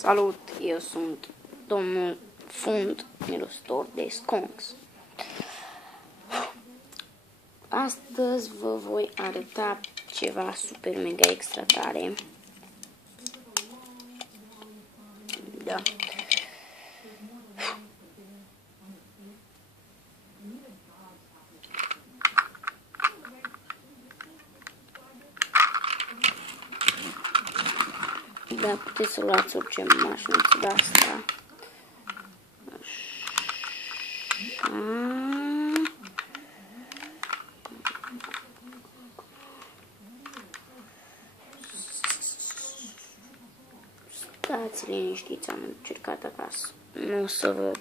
Salut, eu sunt domnul Fund, mirositor de sconks. Astăzi vă voi arăta ceva super mega extra tare. Da. Da, puteți să luați orice mașinuță de asta. Așa. Stați liniștiți, am încercat acasă. Nu o să vă...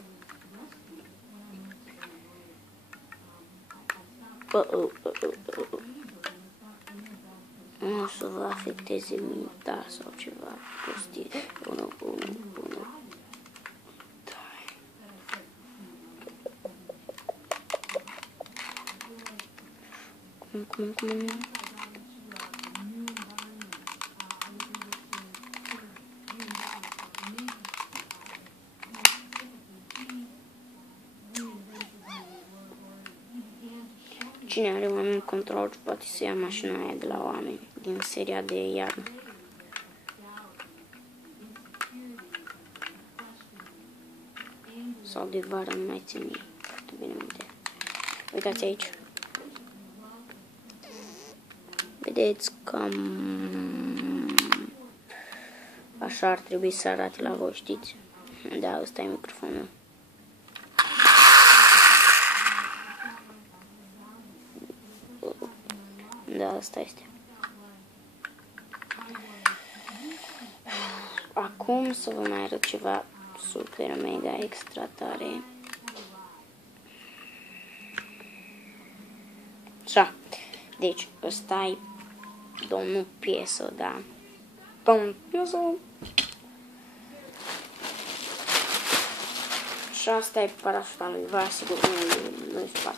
Nu o să vă afecteze mintea sau ceva prostie. Bună. Cum? Cine are oameni control poate să ia mașina aia de la oameni din seria de iarnă. Sau de vară, nu mai țin foarte bine minte. Uitați aici. Vedeți cam așa ar trebui să arate la voi, știți? Da, ăsta e microfonul. Da, asta este. Acum să vă mai arăt ceva super mega extra tare. Așa. Deci, ăsta e domnul piesă, da? Domnul piesă. Și asta e parașuta lui, vă asigur, nu e spart.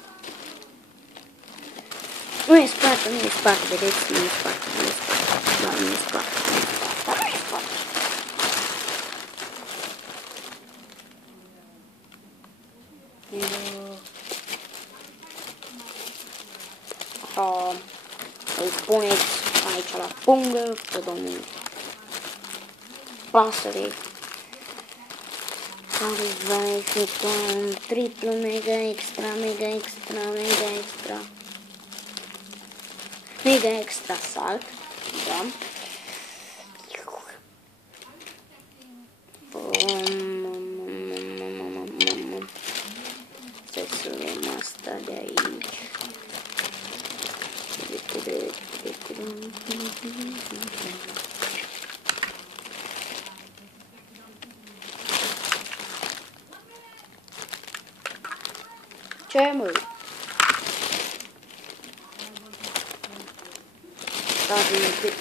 Nu e spart, vedeți, nu e spart, da, nu e spart, dar nu e spart. Îl puneți aici la pungă, pe domnul pasăre, care va efectua un triplu mega extra salt, da? Să luăm asta de aici. Ce mă? Stați un pic.